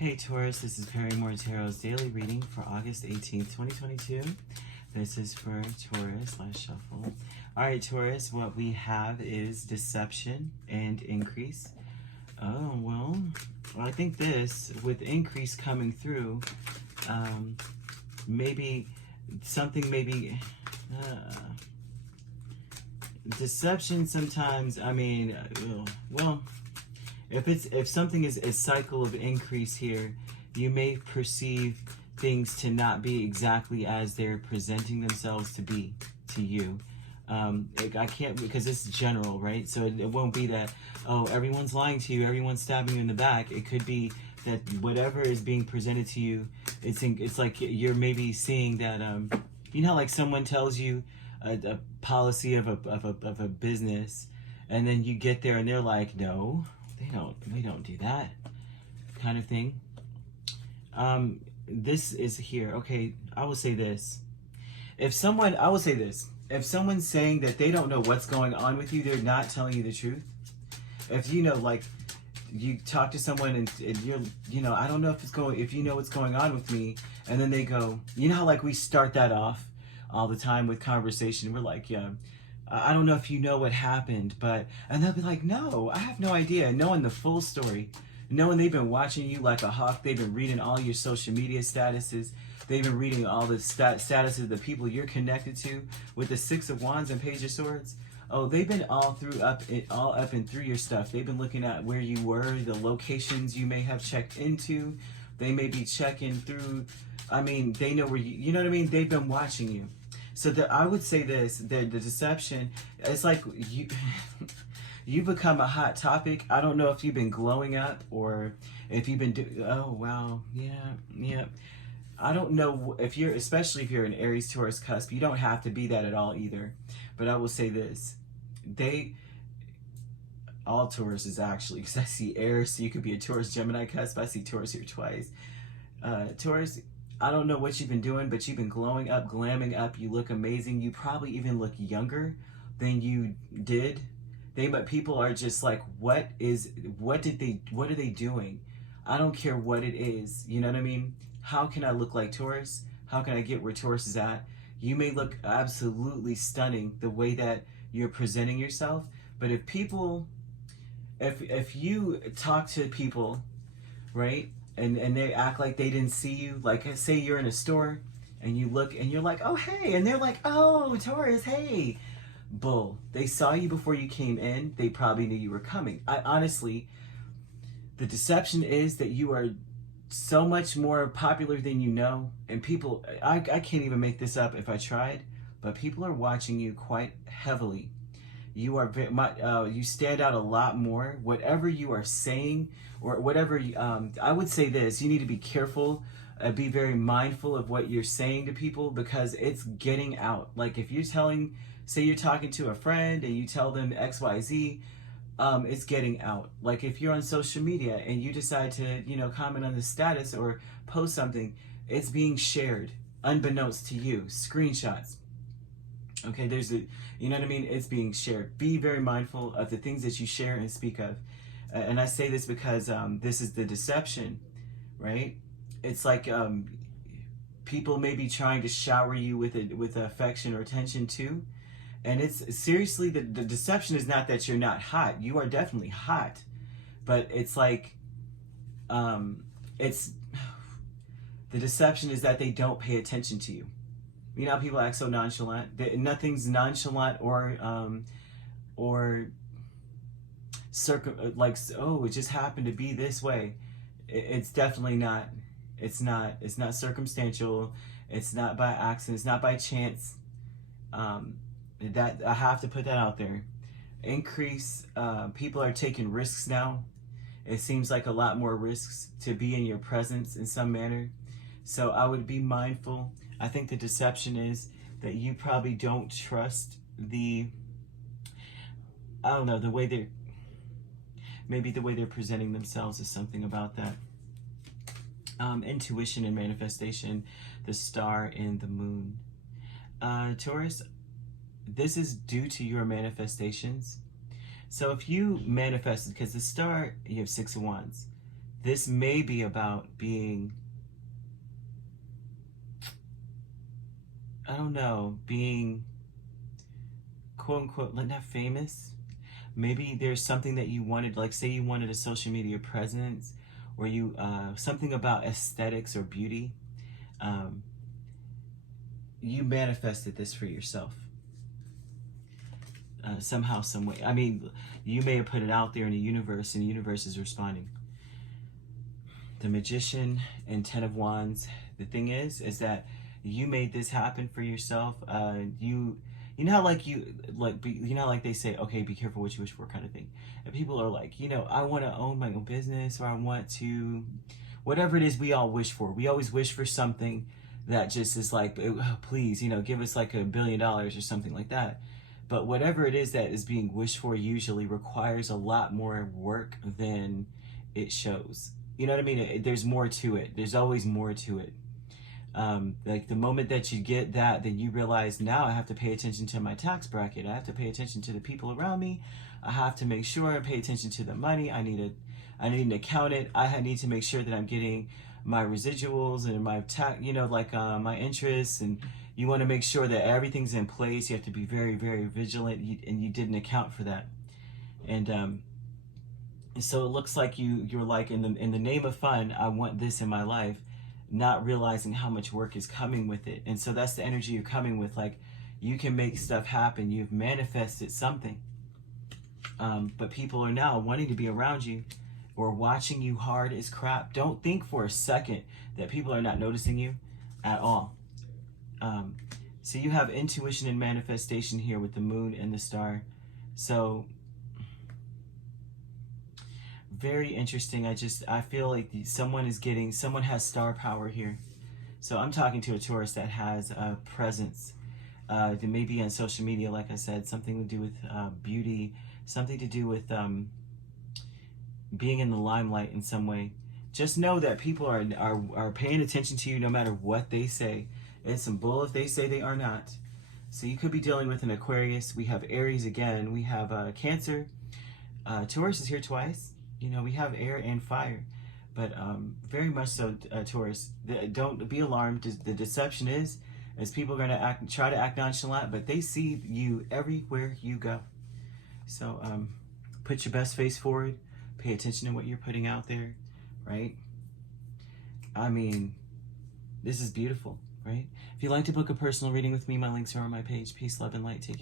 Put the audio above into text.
Hey Taurus, this is Perrymore Tarot's daily reading for August 18th, 2022. This is for Taurus. Let's shuffle. Alright Taurus, what we have is deception and increase. Oh, well, I think this, with increase coming through, maybe something deception sometimes, I mean, well, if something is a cycle of increase here, you may perceive things to not be exactly as they're presenting themselves to be to you. I can't, because it's general, right? So it won't be that, oh, everyone's lying to you, everyone's stabbing you in the back. It could be that whatever is being presented to you, it's like you're maybe seeing that, you know, like someone tells you a policy of a business, and then you get there and they're like, no, we don't do that kind of thing. This is here. Okay, I will say this. If someone's saying that they don't know what's going on with you, they're not telling you the truth. If you know, like, you talk to someone and you're, you know, I don't know if you know what's going on with me, and then they go, you know how like we start that off all the time with conversation. We're like, yeah, I don't know if you know what happened, and they'll be like, no, I have no idea. Knowing the full story, knowing they've been watching you like a hawk, they've been reading all your social media statuses, they've been reading all the statuses of the people you're connected to with the Six of Wands and Page of Swords. Oh, they've been all up and through your stuff. They've been looking at where you were, the locations you may have checked into. They may be checking through. I mean, they know where you know what I mean? They've been watching you. So I would say this, the deception, it's like you become a hot topic. I don't know if you've been glowing up or if you've been oh, wow, yeah. I don't know especially if you're an Aries, Taurus cusp, you don't have to be that at all either. But I will say this, all Tauruses actually, because I see Aries, so you could be a Taurus, Gemini cusp. I see Taurus here twice. Taurus, I don't know what you've been doing, but you've been glowing up, glamming up. You look amazing. You probably even look younger than you did. But people are just like, what are they doing? I don't care what it is. You know what I mean? How can I look like Taurus? How can I get where Taurus is at? You may look absolutely stunning the way that you're presenting yourself. But if you talk to people, right? And they act like they didn't see you. Like, say you're in a store and you look and you're like, oh, hey. And they're like, oh, Taurus, hey. Bull. They saw you before you came in. They probably knew you were coming. Honestly, the deception is that you are so much more popular than you know. And people, I can't even make this up if I tried, but people are watching you quite heavily. You are you stand out a lot more. Whatever you are saying, or whatever I would say this: you need to be careful, be very mindful of what you're saying to people, because it's getting out. Like if you're say you're talking to a friend and you tell them X, Y, Z, it's getting out. Like if you're on social media and you decide to, you know, comment on the status or post something, it's being shared unbeknownst to you. Screenshots. Okay, you know what I mean? It's being shared. Be very mindful of the things that you share and speak of. And I say this because this is the deception, right? It's like people may be trying to shower you with affection or attention too. And it's seriously, the deception is not that you're not hot. You are definitely hot. But it's like, the deception is that they don't pay attention to you. You know how people act so nonchalant? Nothing's nonchalant or like, oh, it just happened to be this way. It's definitely not. It's not circumstantial. It's not by accident. It's not by chance. That I have to put that out there. Increase. People are taking risks now. It seems like a lot more risks to be in your presence in some manner. So I would be mindful. I think the deception is that you probably don't trust the way they're presenting themselves is something about that. Intuition and manifestation, the star and the moon. Taurus, this is due to your manifestations. So if you manifested, because the star, you have Six of Wands. This may be about being, I don't know, being quote unquote, not famous. Maybe there's something that you wanted, like say you wanted a social media presence, or you, something about aesthetics or beauty. Um, you manifested this for yourself. Somehow, some way. I mean, you may have put it out there in the universe, and the universe is responding. The Magician and Ten of Wands. The thing is that you made this happen for yourself. You know how you know, like they say, okay, be careful what you wish for, kind of thing. And people are like, you know, I want to own my own business, or I want to, whatever it is we all wish for. We always wish for something that just is like, oh, please, you know, give us like $1 billion or something like that. But whatever it is that is being wished for usually requires a lot more work than it shows. You know what I mean? There's more to it. There's always more to it. Like the moment that you get that, then you realize, now I have to pay attention to my tax bracket. I have to pay attention to the people around me. I have to make sure I pay attention to the money. I need an accountant. I need to make sure that I'm getting my residuals and my tax, you know, like my interests, and you want to make sure that everything's in place. You have to be very, very vigilant, and you didn't account for that. And so it looks like you're like, in the name of fun, I want this in my life, not realizing how much work is coming with it. And so that's the energy you're coming with. Like, you can make stuff happen. You've manifested something. But people are now wanting to be around you, or watching you hard as crap. Don't think for a second that people are not noticing you at all. So you have intuition and manifestation here with the moon and the star. So very interesting. I feel like someone has star power here. So I'm talking to a Taurus that has a presence. That may be on social media, like I said, something to do with beauty, something to do with being in the limelight in some way. Just know that people are paying attention to you no matter what they say. It's some bull if they say they are not. So you could be dealing with an Aquarius. We have Aries again. We have Cancer. Taurus is here twice. You know, we have air and fire. But very much so, Taurus. Don't be alarmed. The deception is people are going to try to act nonchalant, but they see you everywhere you go. So put your best face forward. Pay attention to what you're putting out there, right? I mean, this is beautiful, right? If you'd like to book a personal reading with me, my links are on my page. Peace, love, and light. Take care.